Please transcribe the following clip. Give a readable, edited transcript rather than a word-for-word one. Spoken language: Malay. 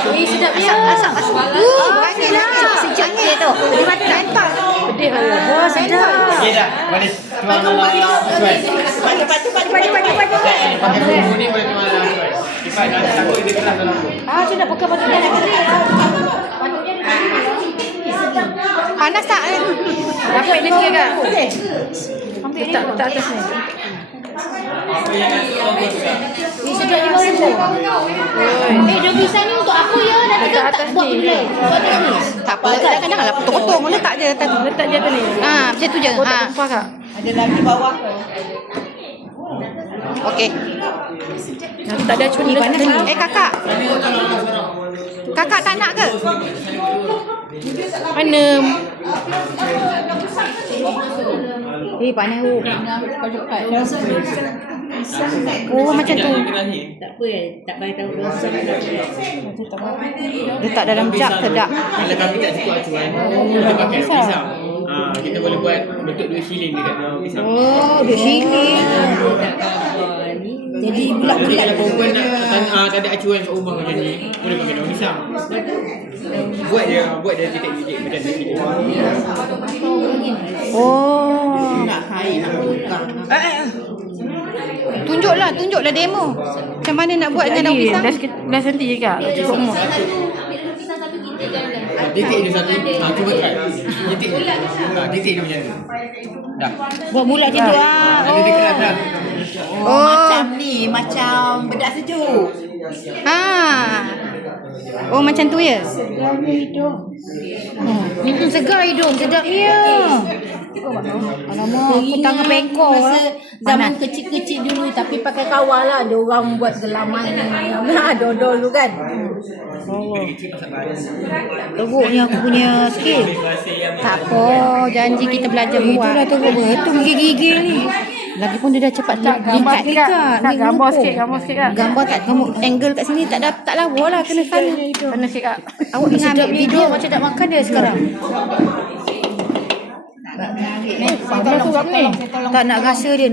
Sedap ya. Berangkitlah. Sejak dia tu. Dia mati entah. Pedih lah. Wah, sedap. Okey dah. Mari. Padi. Pakai bumbu ni boleh tuan lah. Kita dah takut dia keras dalam tu. Saya nak pakai patutnya nak kering. Panas tak? Dapat ini sikit kak. Ambil letak atas ni. Sedap je bau. Dia pisang ni untuk apa ya? Nanti Letak kan tak atas buat ni. benda. Tak apa. Janganlah potong-potong. Letak je atas. Letak je atas ni. Macam tu je. Oh, tak tumpah kak. Ada lagi bawah. Okey. Nanti tak ada cuni panas ni. Kakak. Kakak tak nak ke? Mana? Panas tu. Oh, Oh, macam tu. tak apa tak bagi tahu rasa. Letak dalam jug sedap. Kalau kami tak cukup acuan, kita pakai daun pisang. Kita boleh buat bentuk dua shilling dekat daun pisang. Oh, dia siling. Jadi Jadi kalau perempuan nak tak ada acuan kat rumah macam ni, boleh pakai daun pisang. Buat dia titik-titik macam ni. Oh. nak hai nak buka. Tunjuklah demo. Macam mana nak buat dengan daun pisang? Dah senti je kak. Cukup umur. Titik dia satu. Cuba try. Titik dia. Titik dia macam tu. Dah. Buat bulat macam tu. Ada dia keras dah. Macam ni, macam bedak sejuk. Oh, macam tu ya? Segar hidung. Sedap ya. Alamak, aku tangan bengkok. Zaman kecil-kecil dulu tapi pakai kawal lah. Dia orang buat gelaman dodol tu kan. Teruknya aku punya skill. Tak apa, janji kita belajar buat. Itulah teruk betul gigil-gigil ni. Lagipun dia dah cepat Gambar sikit kak. Kak gambar sikit kak. Gambar tak kamu angle kat sini tak lawa lah kena sana. Panas sikit kak. Awak tengah ambil video macam nak makan dia sekarang. Panas tu kak ni. Tak nak rasa dia.